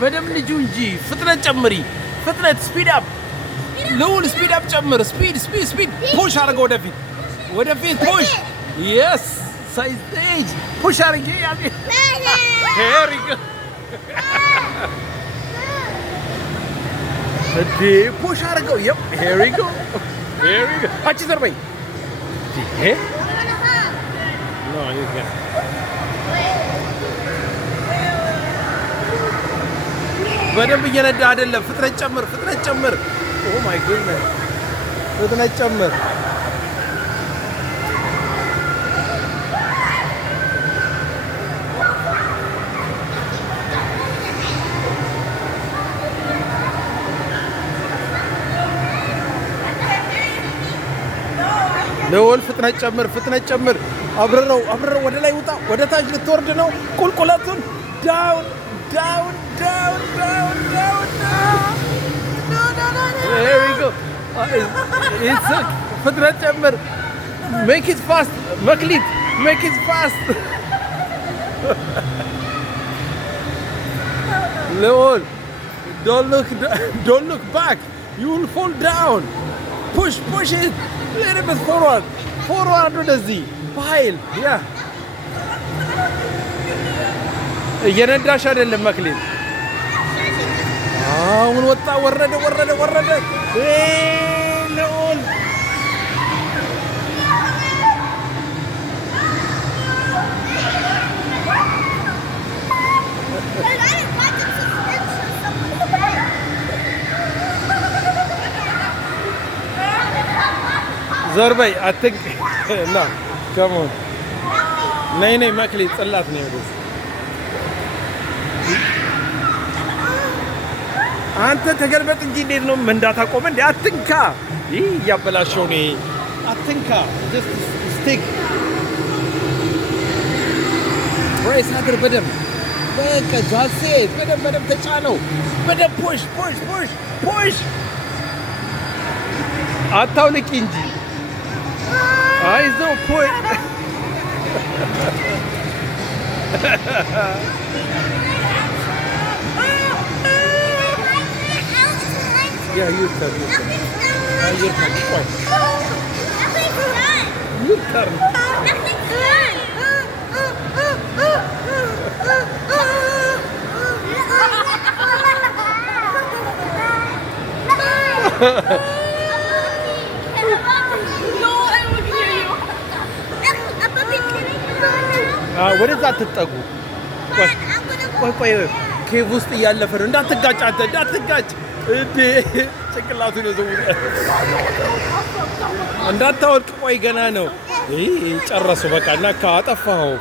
በደም ልጁ እንጂ ፍጥነት ጨምሪ ፍጥነት ስፒድ አፕ ልውል ስፒድ አፕ ጨምር ስፒድ ፑሽ አድርገው ወደፊት ፑሽ የስ ሳይዝ ፑሽ አድርጌ ያለ ሄር ይገ እዴ ፑሽ አድርገው ሄር ይገ አቺ ዘርበይ ይሄ ኖ ይሄ በደንብ እየነዳ አይደለም ፍጥነት ጨምር ኦ ማይ ጉድነስ ፍጥነት ጨምር ለወል ፍጥነት ጨምር አብረረው ወደ ላይ ውጣ ወደ ታች ልትወርድ ነው ቁልቁለቱን ዳውን there we go it's ፍጥነት ጨምር make it fast መክሊት make it fast ለወል don't look back you will fall down push it a little bit forward ወደዚህ ፋይል ያ እየነዳሽ አይደለም መክሊት አሁን ወጣ ወረደ ለኦል ዘርበይ አትግ ና ከሞን ነይ መክሊት ጽላት ነው ወደዚህ አንተ ተገልበጥ እንጂ እንዴት ነው መንዳት አቆመ እንዴ አትንካ ይሄ ያበላሽው ነው አትንካ just stick brace አድር በደንብ በቃ ጃሴት በደንብ ተጫነው በደንብ push አታውልቂ እንጂ አይዞህ push Yeah, you turn. You turn. ወደዛ አትጠጉ ቆይ ኬቭ ውስጥ እያለፈ ነው እንዳትጋጭ እዴ ጭንቅላቱ ነው ዘው እንዳታወልቅ ቆይ ገና ነው ጨረሱ በቃ እና ካጠፋው